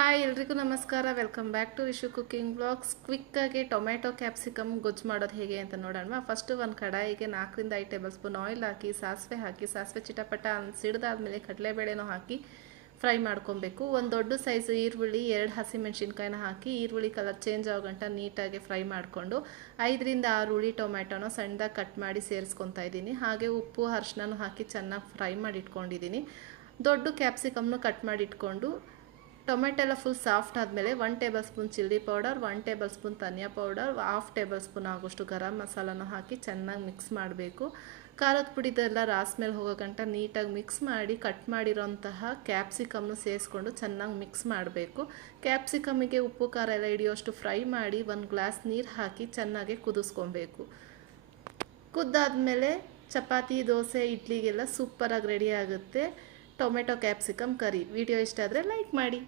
Hi ಎಲ್ರಿಗೂ ನಮಸ್ಕಾರ. Welcome back to Vishu cooking blogs. ಕ್ವಿಕ್ಕಾಗಿ ಟೊಮೆಟೊ ಕ್ಯಾಪ್ಸಿಕಮ್ ಗೊಜ್ಜು ಮಾಡೋದು ಹೇಗೆ ಅಂತ ನೋಡೋಣ. ಫಸ್ಟು ಒಂದು ಕಡಾಯಿಗೆ 4 ರಿಂದ 5 ಟೇಬಲ್ ಸ್ಪೂನ್ ಆಯಿಲ್ ಹಾಕಿ ಸಾಸಿವೆ ಚಿಟಪಟ ಸಿಡ್ದಾದ್ಮೇಲೆ ಕಡಲೆಬೇಳೆನೂ ಹಾಕಿ ಫ್ರೈ ಮಾಡ್ಕೊಬೇಕು. ಒಂದು ದೊಡ್ಡ ಸೈಜ್ ಈರುಳ್ಳಿ 2 ಹಸಿಮೆಣ್ಸಿನ್ಕಾಯಿನ ಹಾಕಿ ಈರುಳ್ಳಿ ಕಲರ್ ಚೇಂಜ್ ಆಗೋ ಗಂಟ ನೀಟಾಗಿ ಫ್ರೈ ಮಾಡಿಕೊಂಡು 5 ರಿಂದ 6 ಹುಳಿ ಟೊಮೆಟೊನ ಸಣ್ಣದಾಗಿ ಕಟ್ ಮಾಡಿ ಸೇರಿಸ್ಕೊತಾ ಇದ್ದೀನಿ. ಹಾಗೆ ಉಪ್ಪು ಅರಿಶಿನೂ ಹಾಕಿ ಚೆನ್ನಾಗಿ ಫ್ರೈ ಮಾಡಿ ಇಟ್ಕೊಂಡಿದ್ದೀನಿ. ದೊಡ್ಡ ಕ್ಯಾಪ್ಸಿಕಮ್ನು ಕಟ್ ಮಾಡಿ ಇಟ್ಕೊಂಡು ಟೊಮೆಟೊ ಎಲ್ಲ ಫುಲ್ ಸಾಫ್ಟ್ ಆದಮೇಲೆ 1 tablespoon chilli powder, 1 tablespoon ಧನಿಯಾ ಪೌಡರ್, 1/2 ಟೇಬಲ್ ಸ್ಪೂನ್ ಆಗೋಷ್ಟು ಗರಂ ಮಸಾಲನ ಹಾಕಿ ಚೆನ್ನಾಗಿ ಮಿಕ್ಸ್ ಮಾಡಬೇಕು. ಖಾರದ ಪುಡಿದೆಲ್ಲ ರಾಸ್ ಮೇಲೆ ಹೋಗೋ ಗಂಟ ನೀಟಾಗಿ ಮಿಕ್ಸ್ ಮಾಡಿ ಕಟ್ ಮಾಡಿರೋಂತಹ ಕ್ಯಾಪ್ಸಿಕಮ್ನು ಸೇರಿಸ್ಕೊಂಡು ಚೆನ್ನಾಗಿ ಮಿಕ್ಸ್ ಮಾಡಬೇಕು. ಕ್ಯಾಪ್ಸಿಕಮ್ಮಿಗೆ ಉಪ್ಪು ಖಾರ ಎಲ್ಲ ಹಿಡಿಯೋಷ್ಟು ಫ್ರೈ ಮಾಡಿ 1 ಗ್ಲಾಸ್ ನೀರು ಹಾಕಿ ಚೆನ್ನಾಗಿ ಕುದಿಸ್ಕೊಬೇಕು. ಕುದ್ದಾದ್ಮೇಲೆ ಚಪಾತಿ, ದೋಸೆ, ಇಡ್ಲಿಗೆಲ್ಲ ಸೂಪರಾಗಿ ರೆಡಿ ಆಗುತ್ತೆ ಟೊಮೆಟೊ ಕ್ಯಾಪ್ಸಿಕಮ್ ಕರಿ. ವಿಡಿಯೋ ಇಷ್ಟ ಆದರೆ ಲೈಕ್ ಮಾಡಿ.